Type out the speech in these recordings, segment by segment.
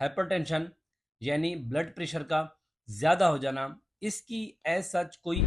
Hypertension यानी blood pressure का ज़्यादा हो जाना, इसकी एज सच कोई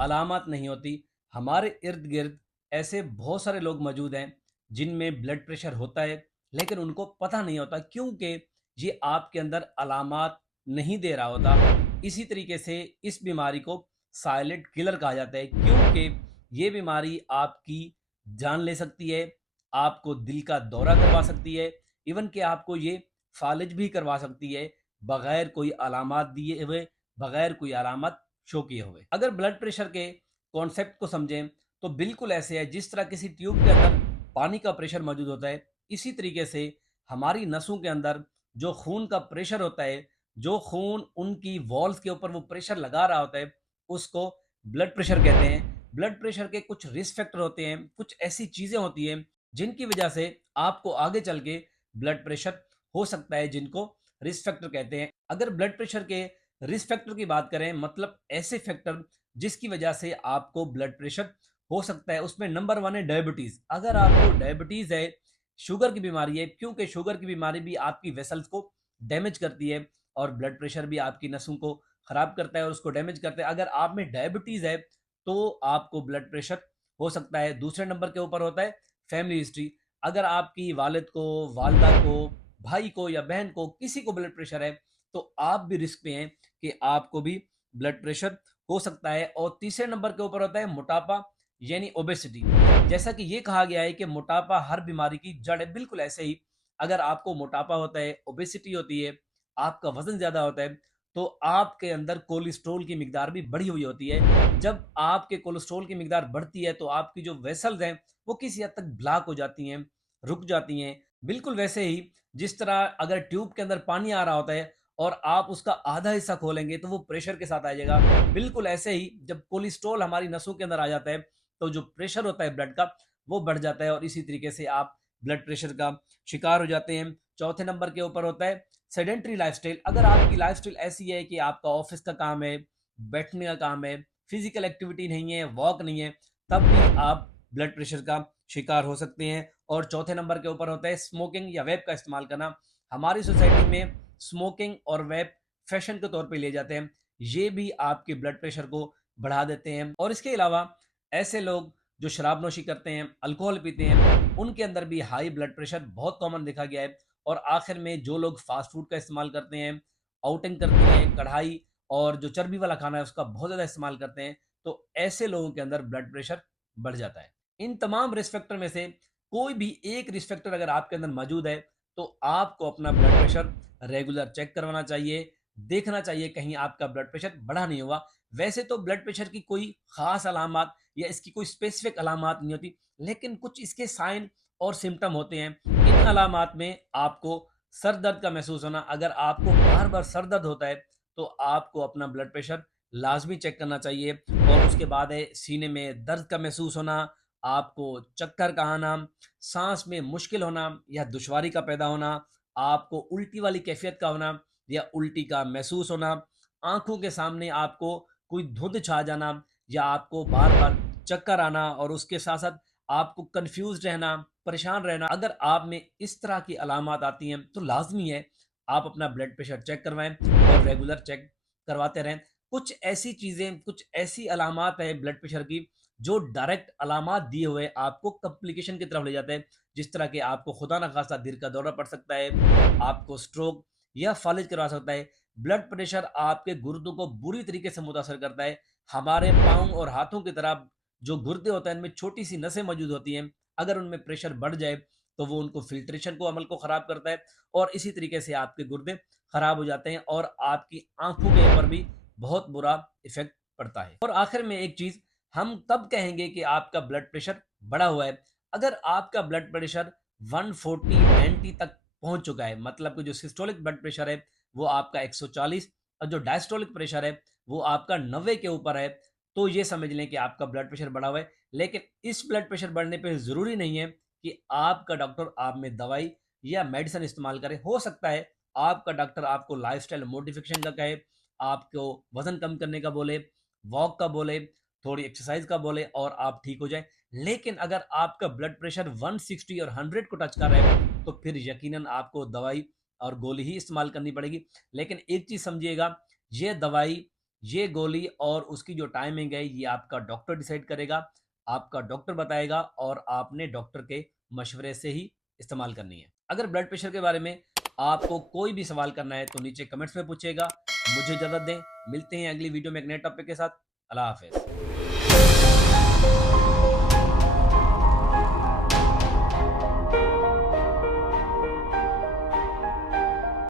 अलामत नहीं होती। हमारे इर्द गिर्द ऐसे बहुत सारे लोग मौजूद हैं जिनमें ब्लड प्रेशर होता है, लेकिन उनको पता नहीं होता क्योंकि ये आपके अंदर अलामत नहीं दे रहा होता। इसी तरीके से इस बीमारी को साइलेंट किलर कहा जाता है, क्योंकि ये बीमारी आपकी जान ले सकती है, आपको दिल का दौरा करवा सकती है, इवन कि आपको ये फालिज भी करवा सकती है, बगैर कोई अलामत दिए हुए, बगैर कोई अलामत शो किए हुए। अगर ब्लड प्रेशर के कॉन्सेप्ट को समझें तो बिल्कुल ऐसे है जिस तरह किसी ट्यूब के अंदर पानी का प्रेशर मौजूद होता है, इसी तरीके से हमारी नसों के अंदर जो खून का प्रेशर होता है, जो खून उनकी वॉल्स के ऊपर वो प्रेशर लगा रहा होता है, उसको ब्लड प्रेशर कहते हैं। ब्लड प्रेशर के कुछ रिस्क फैक्टर होते हैं, कुछ ऐसी चीज़ें होती हैं जिनकी वजह से आपको आगे चल के ब्लड प्रेशर हो सकता है, जिनको रिस्क फैक्टर कहते हैं। अगर ब्लड प्रेशर के रिस्क फैक्टर की बात करें, मतलब ऐसे फैक्टर जिसकी वजह से आपको ब्लड प्रेशर हो सकता है, उसमें नंबर 1 है डायबिटीज़। अगर आपको डायबिटीज़ है, शुगर की बीमारी है, क्योंकि शुगर की बीमारी भी आपकी वेसल्स को डैमेज करती है और ब्लड प्रेशर भी आपकी नसों को खराब करता है और उसको डैमेज करता है। अगर आप में डायबिटीज़ है तो आपको ब्लड प्रेशर हो सकता है। दूसरे नंबर के ऊपर होता है फैमिली हिस्ट्री। अगर आपकी वालिद को, वालदा को, भाई को या बहन को किसी को ब्लड प्रेशर है तो आप भी रिस्क पे हैं कि आपको भी ब्लड प्रेशर हो सकता है। और तीसरे नंबर के ऊपर होता है मोटापा यानी ओबेसिटी। जैसा कि ये कहा गया है कि मोटापा हर बीमारी की जड़ है, बिल्कुल ऐसे ही अगर आपको मोटापा होता है, ओबेसिटी होती है, आपका वजन ज़्यादा होता है, तो आपके अंदर कोलेस्ट्रॉल की मिकदार भी बढ़ी हुई होती है। जब आपके कोलेस्ट्रॉल की मिकदार बढ़ती है तो आपकी जो वेसल्स हैं वो किसी हद तक ब्लॉक हो जाती हैं, रुक जाती हैं। बिल्कुल वैसे ही जिस तरह अगर ट्यूब के अंदर पानी आ रहा होता है और आप उसका आधा हिस्सा खोलेंगे तो वो प्रेशर के साथ आ जाएगा, बिल्कुल ऐसे ही जब कोलेस्ट्रॉल हमारी नसों के अंदर आ जाता है तो जो प्रेशर होता है ब्लड का वो बढ़ जाता है और इसी तरीके से आप ब्लड प्रेशर का शिकार हो जाते हैं। चौथे नंबर के ऊपर होता है सेडेंटरी लाइफस्टाइल। अगर आपकी लाइफस्टाइल ऐसी है कि आपका ऑफिस का काम है, बैठने का काम है, फिजिकल एक्टिविटी नहीं है, वॉक नहीं है, तब भी आप ब्लड प्रेशर का शिकार हो सकते हैं। और चौथे नंबर के ऊपर होता है स्मोकिंग या वेप का इस्तेमाल करना। हमारी सोसाइटी में स्मोकिंग और वेप फैशन के तौर पे लिए जाते हैं, ये भी आपके ब्लड प्रेशर को बढ़ा देते हैं। और इसके अलावा ऐसे लोग जो शराब नोशी करते हैं, अल्कोहल पीते हैं, उनके अंदर भी हाई ब्लड प्रेशर बहुत कॉमन देखा गया है। और आखिर में जो लोग फास्ट फूड का इस्तेमाल करते हैं, आउटिंग करते हैं, कढ़ाई और जो चर्बी वाला खाना है उसका बहुत ज़्यादा इस्तेमाल करते हैं, तो ऐसे लोगों के अंदर ब्लड प्रेशर बढ़ जाता है। इन तमाम रिस्क फैक्टर में से कोई भी एक रिस्क फैक्टर अगर आपके अंदर मौजूद है तो आपको अपना ब्लड प्रेशर रेगुलर चेक करवाना चाहिए, देखना चाहिए कहीं आपका ब्लड प्रेशर बढ़ा नहीं हुआ। वैसे तो ब्लड प्रेशर की कोई खास अलामत या इसकी कोई स्पेसिफिक अलामत नहीं होती, लेकिन कुछ इसके साइन और सिम्टम होते हैं। इन अलामत में आपको सर दर्द का महसूस होना। अगर आपको बार बार सर दर्द होता है तो आपको अपना ब्लड प्रेशर लाजमी चेक करना चाहिए। और उसके बाद है सीने में दर्द का महसूस होना, आपको चक्कर का आना, सांस में मुश्किल होना या दुश्वारी का पैदा होना, आपको उल्टी वाली कैफियत का होना या उल्टी का महसूस होना, आंखों के सामने आपको कोई धुंध छा जाना या आपको बार बार चक्कर आना और उसके साथ साथ आपको कंफ्यूज रहना, परेशान रहना। अगर आप में इस तरह की अलामत आती हैं तो लाजमी है आप अपना ब्लड प्रेशर चेक करवाएं और रेगुलर चेक करवाते रहें। कुछ ऐसी चीज़ें, कुछ ऐसी अलामत है ब्लड प्रेशर की जो डायरेक्ट अलामत दिए हुए आपको कॉम्प्लिकेशन की तरफ ले जाते हैं। जिस तरह के आपको खुदा न खास्ता दिल का दौरा पड़ सकता है, आपको स्ट्रोक या फालिज करवा सकता है। ब्लड प्रेशर आपके गुर्दों को बुरी तरीके से मुतासर करता है। हमारे पाँव और हाथों की तरह जो गुर्दे होते हैं, इनमें छोटी सी नसें मौजूद होती हैं। अगर उनमें प्रेशर बढ़ जाए तो वो उनको फिल्ट्रेशन को अमल को ख़राब करता है और इसी तरीके से आपके गुर्दे ख़राब हो जाते हैं और आपकी आँखों के ऊपर भी बहुत बुरा इफ़ेक्ट पड़ता है। और आखिर में एक चीज़, हम तब कहेंगे कि आपका ब्लड प्रेशर बढ़ा हुआ है अगर आपका ब्लड प्रेशर 140/90 तक पहुंच चुका है। मतलब कि जो सिस्टोलिक ब्लड प्रेशर है वो आपका 140 और जो डायस्टोलिक प्रेशर है वो आपका 90 के ऊपर है, तो ये समझ लें कि आपका ब्लड प्रेशर बढ़ा हुआ है। लेकिन इस ब्लड प्रेशर बढ़ने पे ज़रूरी नहीं है कि आपका डॉक्टर आप में दवाई या मेडिसिन इस्तेमाल करे। हो सकता है आपका डॉक्टर आपको लाइफस्टाइल मॉडिफिकेशन का कहे, आपको वज़न कम करने का बोले, वॉक का बोले, थोड़ी एक्सरसाइज का बोले और आप ठीक हो जाएँ। लेकिन अगर आपका ब्लड प्रेशर 160 और 100 को टच कर रहा है, तो फिर यकीनन आपको दवाई और गोली ही इस्तेमाल करनी पड़ेगी। लेकिन एक चीज़ समझिएगा, ये दवाई, ये गोली और उसकी जो टाइमिंग है, ये आपका डॉक्टर डिसाइड करेगा, आपका डॉक्टर बताएगा और आपने डॉक्टर के मशवरे से ही इस्तेमाल करनी है। अगर ब्लड प्रेशर के बारे में आपको कोई भी सवाल करना है तो नीचे कमेंट्स में पूछिएगा। मुझे इजाज़त दें, मिलते हैं अगली वीडियो में एक नए टॉपिक के साथ। अल्लाह हाफ़िज़।